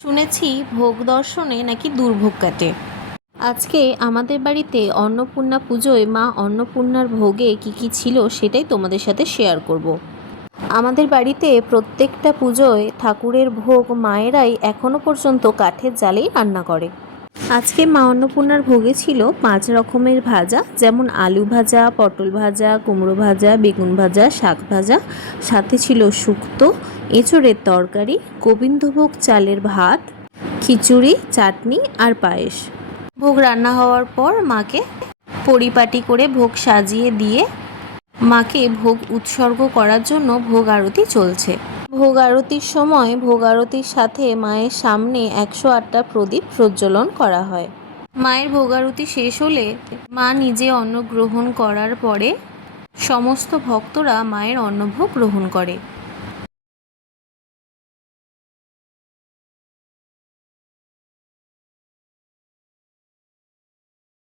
শুনেছি ভোগ দর্শনে নাকি দুর্ভোগ কাটে। আজকে আমাদের বাড়িতে অন্নপূর্ণা পুজোয় মা অন্নপূর্ণার ভোগে কি কি ছিল সেটাই তোমাদের সাথে শেয়ার করব। আমাদের বাড়িতে প্রত্যেকটা পুজোয় ঠাকুরের ভোগ মায়েরাই এখনো পর্যন্ত কাঠের জালেই রান্না করে। আজকে মা অন্নপূর্ণার ভোগে ছিল 5 রকমের ভাজা, যেমন আলু ভাজা, পটল ভাজা, কুমড়ো ভাজা, বেগুন ভাজা, শাক ভাজা, সাথে ছিল শুক্তো, এঁচোড়ের তরকারি, গোবিন্দভোগ চালের ভাত, খিচুড়ি, চাটনি আর পায়েস। ভোগ রান্না হওয়ার পর মাকে পরিপাটি করে ভোগ সাজিয়ে দিয়ে মাকে ভোগ উৎসর্গ করার জন্য ভোগ আরতি চলছে। ভোগ আরতির সময় ভোগ আরতির সাথে মায়ের সামনে 108টা প্রদীপ প্রজ্বলন করা হয়। মায়ের ভোগ আরতি শেষ হলে মা নিজে অন্ন গ্রহণ করার পরে সমস্ত ভক্তরা মায়ের অন্নভোগ গ্রহণ করে।